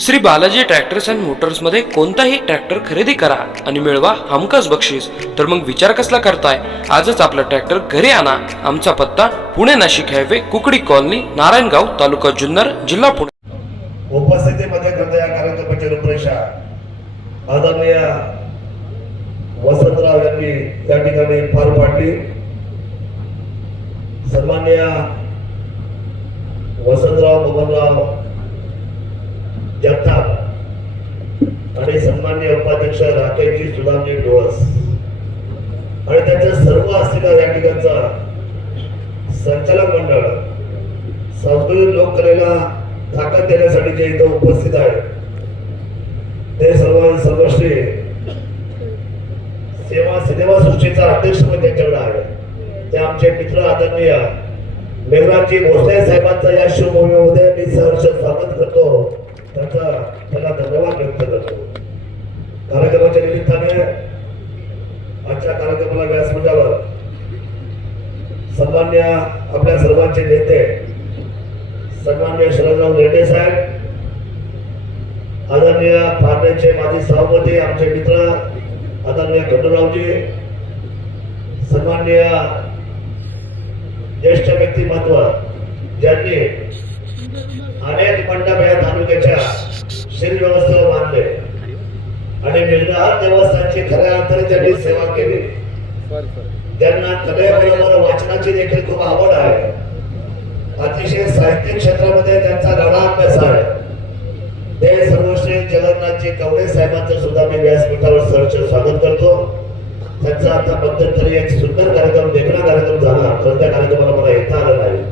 Shri Balaji tractors and मोटर्समध्ये कोणताही tractor खरेदी करा आणि मिळवा हमखास बक्षीस. तर मग विचार कसला करताय? आजच आपला ट्रॅक्टर घरी आणा. आमचा पत्ता पुणे नाशिक हायवे कुकडी कॉलनी नारायणगाव तालुका जुन्नर जिल्हा पुणे. उपस्थितीमध्ये करता कार्यक्रमाची रूपरेषा आदरणीय वसंतराव यांनी त्या ठिकाणी पार पाडली. सन्मान्य वसंतराव बबनराव जगताप आणि सन्मान्य उपाध्यक्ष राकेशजी सुधामजी डोळस. आणि त्यांच्या सर्व असलेल्या या ठिकाणचा संचालक मंडळ संस्कृत लोककलेला ताकद देण्यासाठी जे इथं उपस्थित आहेत ते सर्व सर्वश्री सेवा सिनेमा सृष्टीचा अध्यक्ष पण त्यांच्याकडे आहे. ते आमचे मित्र आदरणीय मेघराजी भोसले साहेबांचा या शिवभूमीमध्ये मी सहर्ष स्वागत करतो. त्याचा त्याला धन्यवाद व्यक्त करतो. कार्यक्रमाच्या निमित्ताने आजच्या कार्यक्रमाला व्यासपीठावर सन्मान्य आपल्या सर्वांचे नेते सन्मान्य शरदराव रेड्डी साहेब आदरणीय पारनेरचे माजी सभापती आमचे मित्र आदरणीय खंडूरावजी सन्मान्य ज्येष्ठ व्यक्तिमत्व ज्यांनी अनेक मंडप या तालुक्याच्या श्री व्यवस्थेला बांधले. आणि निर्धार देवस्थानची खऱ्या अर्थाने त्यांनी सेवा केली. त्यांना कलेबरोबर वाचनाची देखील खूप आवड आहे. अतिशय साहित्य क्षेत्रामध्ये त्यांचा गाडा अभ्यास आहे. ते सर्वश्री जगन्नाथजी कवडे साहेबांचं सुद्धा मी व्यासपीठावर सहर्ष स्वागत करतो. त्यांचा आता मध्यंतरी एक सुंदर कार्यक्रम देखणा कार्यक्रम झाला. तर त्या कार्यक्रमाला मला येता आलं नाही.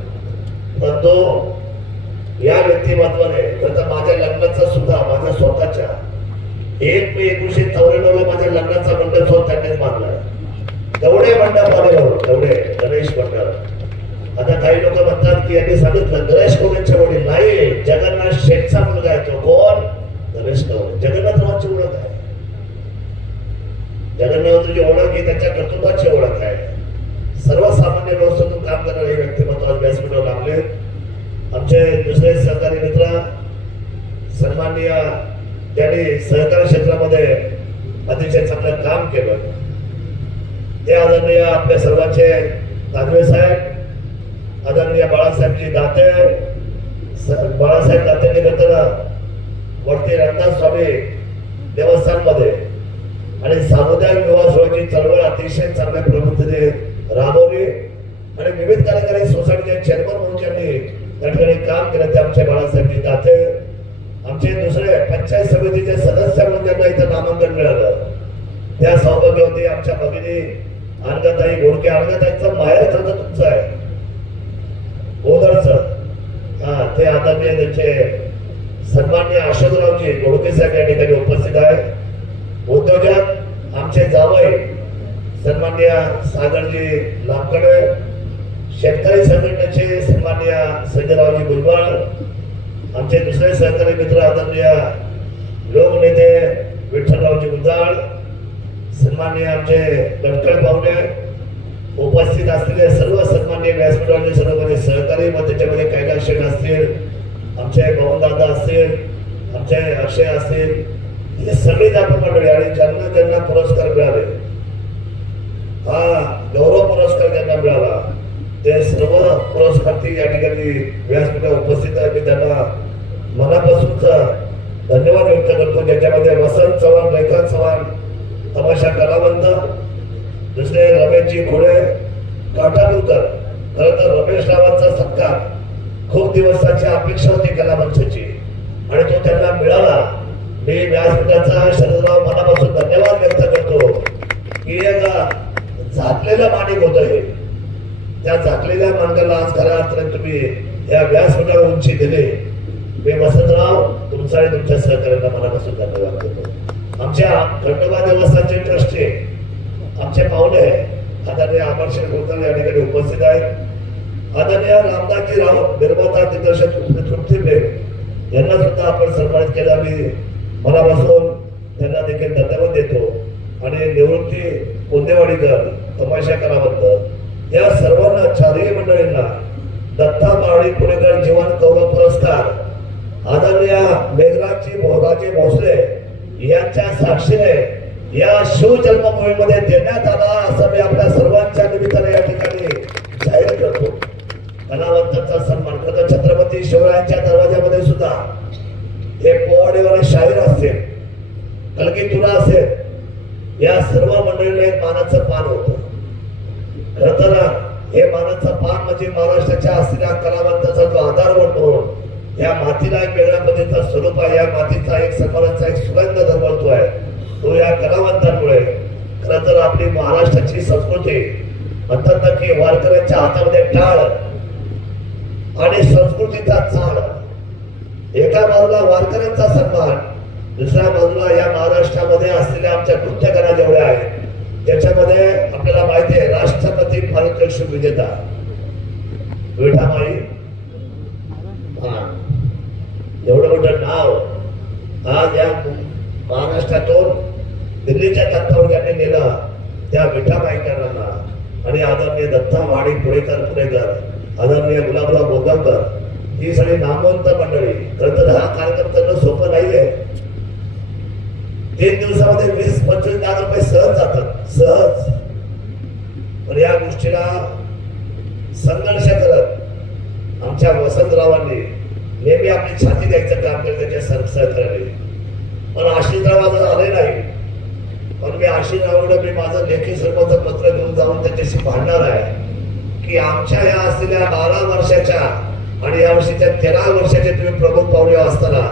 पण तो या व्यक्तिमत्वाने त्याचा माझ्या लग्नाचा सुद्धा माझ्या स्वतःच्या एक मे एकोणीशे चौऱ्याण्णव ला माझ्या लग्नाचा मंडप सुद्धा त्यांनीच बांधलाय. तेवढे मंडप आले बरोबर तेवढे गणेश मंडप. आता काही लोक म्हणतात की यांनी सांगितलं गणेश कोणेचे वडील? नाही जगन्नाथ शेठचा मुलगा आहे तो. कोण? गणेश कवडे जगन्नाथरावांची ओळख आहे. जगन्नाथ तुझी ओळख ही त्याच्या कर्तृत्वाची ओळख आहे सर्वसामान्य व्यवस्थेतून काम करणारे व्यक्तिमत्व आज व्यासपीठावर लागले आमचे दुसरे सहकारी मित्र सन्माननीय त्यांनी सहकार क्षेत्रामध्ये अतिशय चांगलं काम केलं. ते आदरणीय आपल्या सर्वांचे दानवे साहेब आदरणीय बाळासाहेबजी दाते बाळासाहेब दातेंनी नंतर वरती रंगनाथ स्वामी देवस्थानमध्ये आणि सामुदायिक विवाह सोहळ्याची चळवळ अतिशय चांगल्या प्रवृत्तीने राबवली आणि विविध कार्यकारी सोसायटीचे चेअरमन म्हणून त्यांनी त्या ठिकाणी काम केलं ते आमचे बाळासाहेबजी दाते आमचे दुसरे पंचायत समितीचे सदस्य म्हणून त्यांना इथं नामांकन मिळालं. त्या सौभाग्यवती आमच्या भगिनी अनगताई घोडके. अनगताईचं माहेर खरं तुमचं आहे. ओदरचं हा ते आता मी त्यांचे सन्मान्य अशोकरावजी घोडके साहेब या ठिकाणी उपस्थित आहे. उद्योजक आमचे जावई सन्मान्य सागरजी लांबकडे. शेतकरी संघटनेचे सन्मान्य संजयरावजी भुजबळ आमचे दुसरे सहकारी मित्र आदरणीय लोकनेते विठ्ठलरावजी गुंजाळ सन्मान्य आमचे लटकळ पाहुणे उपस्थित असलेले सर्व सन्मान्य व्यासपीठाचे सर्व माझे सहकारी मग त्याच्यामध्ये कैलास शेठ असतील आमचे दादा असतील आमचे अक्षय असतील हे सगळीच आपण मंडळी आणि ज्यांना ज्यांना पुरस्कार मिळाले. हा गौरव पुरस्कार त्यांना मिळाला. ते सर्व पुरस्कार्थी या ठिकाणी व्यासपीठा उपस्थित आहे मी त्यांना मनापासूनचा धन्यवाद व्यक्त करतो. ज्याच्यामध्ये वसंत चव्हाण रेखा चव्हाण तमाशा कलावंत जसे रमेशजी खुळे काठापूरकर खरं तर रमेश रावांचा सत्कार खूप दिवसाची अपेक्षा होती कलामंचची आणि तो त्यांना मिळाला. मी व्यासपीठाचा शरदराव मनापासून धन्यवाद व्यक्त करतो की एक झाकलेलं माणिक होतं हे त्या झाकलेल्या मार्गाला आज खऱ्या अर्थाने तुम्ही या व्यासपीठावर उंची दिले. मी वसंतराव तुमचा आणि तुमच्या सहकार्यांना मनापासून धन्यवाद देतो आमच्या खंडोबा देवस्थानचे आहे. आमचे पाहुणे आदरणीय आकर्षण गोताळ या ठिकाणी उपस्थित आहेत. आदरणीय रामदासजी राव निर्माता दिग्दर्शक तृप्तीप्रेम यांना सुद्धा आपण सन्मानित केला. मी मनापासून त्यांना देखील धन्यवाद देतो. आणि निवृत्ती कोंदेवाडीकर तमाशा कलावंत या सर्वांना चारही मंडळींना दत्ता माळी पुणेकर जीवन गौरव पुरस्कार. आदरणीय मेघराजजी भोगाजी भोसले यांच्या साक्षीने या शिवजन्म मोहिमेमध्ये देण्यात आला असं मी आपल्या सर्वांच्या निमित्ताने या ठिकाणी जाहीर करतो. कलावंतांचा सन्मान करतो छत्रपती शिवरायांच्या दरवाजामध्ये सुद्धा हे पोवाडेवाले शाहीर असतील कलगी तुला असेल या सर्व मंडळीला एक मानाचं पान होतं. खर तर हे मानाचा पान म्हणजे महाराष्ट्राच्या असलेल्या कलावंताचा जो आधार म्हणून या मातीला एक वेगळ्या पद्धतीचा स्वरूप आहे. या मातीचा एक समाजाचा एक सुगंध दरवळतो आहे. तो या कलावंतांमुळे. खरं तर आपली महाराष्ट्राची संस्कृती म्हणतात ना की वारकऱ्यांच्या हातामध्ये टाळ आणि संस्कृतीचा चाळ. एका बाजूला वारकऱ्यांचा सन्मान दुसऱ्या बाजूला या महाराष्ट्रामध्ये असलेल्या आमच्या नृत्यकला जेवढ्या आहेत त्याच्यामध्ये राष्ट्रपती पारितोषिक विजेता. विठामाई हा. एवढं मोठं नाव आज या महाराष्ट्रातून दिल्लीच्या तत्वावर ज्यांनी नेलं. त्या विठाबाईकरांना आणि आदरणीय दत्ता वाडी पुणेकर पुणेकर आदरणीय गुलाबराव बोगावकर ही सगळी नामवंत मंडळी. खरं तर हा कार्यक्रम करणं सोपं नाहीये. तीन दिवसामध्ये वीस पंचवीस लाख रुपये सहज जातात. सहज. पण या गोष्टीला संघर्ष करत आमच्या वसंतरावांनी नेहमी आपली छाती द्यायचं काम केलं त्याच्या सर सहकार्याने. पण आशिषराव आज आले नाही. पण मी आशिषरावांकडे मी माझं लेखी स्वरूपाचं पत्र घेऊन जाऊन त्याच्याशी भांडणार आहे की आमच्या या असलेल्या बारा वर्षाच्या आणि या वर्षीच्या तेरा वर्षाचे तुम्ही प्रमुख पाहुणे असताना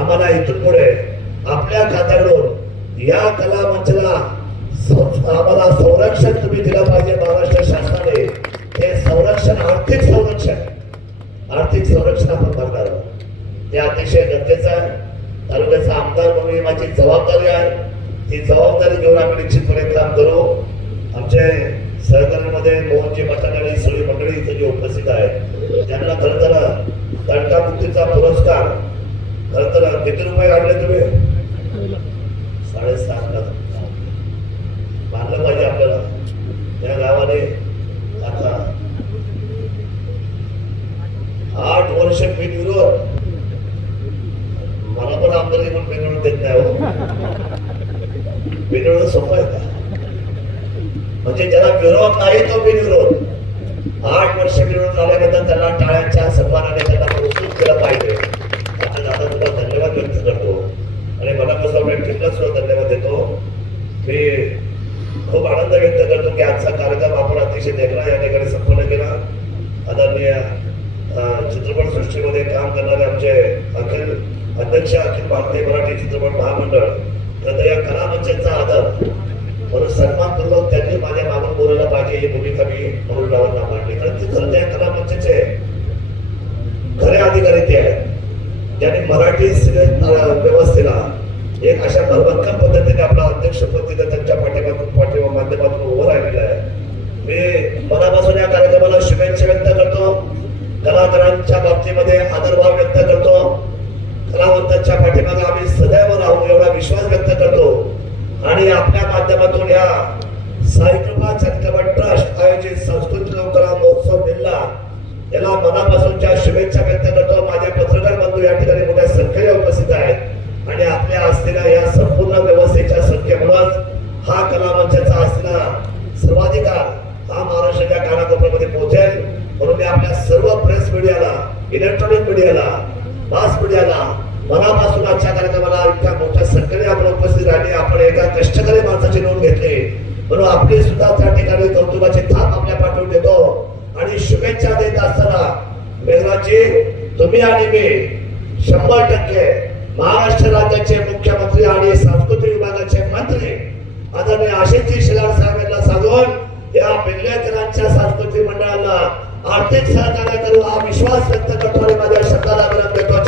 आम्हाला इथून पुढे आपल्या खात्याकडून या कला मंचला आम्हाला संरक्षण तुम्ही दिलं पाहिजे महाराष्ट्र शासनाने. हे संरक्षण आर्थिक संरक्षण. आर्थिक संरक्षण आपण करणार आहोत. ते अतिशय गरजेचं आहे. तालुक्याचा आमदार म्हणून ही माझी जबाबदारी आहे. ती जबाबदारी घेऊन आम्ही निश्चितपणे काम करू. आमचे सहकार्यामध्ये मोहनजी मटाणे सगळी मंडळी इथे जे उपस्थित आहे त्यांना खरं तर दंडामुक्तीचा पुरस्कार खरं तर किती रुपये काढले तुम्ही? साडेसात लाख मानलं पाहिजे आपल्याला त्या गावाने आता आठ वर्ष बिनविरोध मला पण आमदारी पण बिनविरोध देत नाही आहे. म्हणजे ज्याला विरोध नाही तो बिनविरोध. आठ वर्ष विरोध झाल्याबद्दल त्याला टाळ्यांच्या सन्मानाने त्याला प्रोत्साहित केलं पाहिजे. आता दादा तुला धन्यवाद व्यक्त करतो. आणि मला मनापासून टीमला सुद्धा धन्यवाद देतो. मी खूप आनंद व्यक्त करतो की आजचा कार्यक्रम आपण अतिशय देखणा या ठिकाणी संपन्न केला. आदरणीय चित्रपट सृष्टीमध्ये काम करणारे आमचे अखिल अध्यक्ष अखिल भारतीय मराठी चित्रपट महामंडळ तर या कला मंचाचा आदर म्हणून सन्मानपूर्वक त्यांनी माझ्या मागून बोलायला पाहिजे ही भूमिका मी म्हणून रावांना मांडली. कारण ते सध्या कला मंचाचे खरे अधिकारी ते आहेत. ज्यांनी मराठी व्यवस्थेला एक अशा भरभक्कम पद्धतीने आपला अध्यक्षपद दिलं त्यांच्या पाठीमागून पाठिंबा माध्यमातून उभं राहिलेलं आहे. मी मनापासून या कार्यक्रमाला शुभेच्छा व्यक्त करतो. कलाकारांच्या बाबतीमध्ये आदरभाव व्यक्त करतो. कलावंतांच्या पाठीमागे आम्ही सदैव राहू एवढा विश्वास व्यक्त करतो. आणि आपल्या माध्यमातून या साईकृपा चंद्रकमठ ट्रस्ट आयोजित संस्कृत लोककला महोत्सव जिल्हा याला मनापासूनच्या शुभेच्छा व्यक्त करतो. माझे पत्रकार बंधू या ठिकाणी मोठ्या संख्येने उपस्थित आहेत. आणि आपल्या असलेल्या या संपूर्ण व्यवस्थेच्या संख्येमुळेच हा कलामंचाचा असलेला सर्वाधिकार हा महाराष्ट्राच्या कानाकोपऱ्यामध्ये पोहोचेल. म्हणून मी आपल्या सर्व प्रेस मीडियाला इलेक्ट्रॉनिक मीडियाला मास मीडियाला मनापासून आजच्या कार्यक्रमाला इतक्या मोठ्या संख्येने आपण उपस्थित राहिले आपण एका कष्टकरी माणसाची नोंद घेतली. म्हणून आपले सुद्धा त्या ठिकाणी कौतुकाची थाप आपल्या पाठवून देतो. आणि शुभेच्छा देत असताना मेघराजी तुम्ही आणि मी शंभर टक्के महाराष्ट्र राज्याचे मुख्यमंत्री आणि सांस्कृतिक विभागाचे मंत्री आदरणीय आशिषजी शिलार साहेब यांना सांगून या बिल्लेकरांच्या सांस्कृतिक मंडळाला आर्थिक सहकार्य करू हा विश्वास व्यक्त करतो आणि माझ्या शब्दाला विलंब देतो.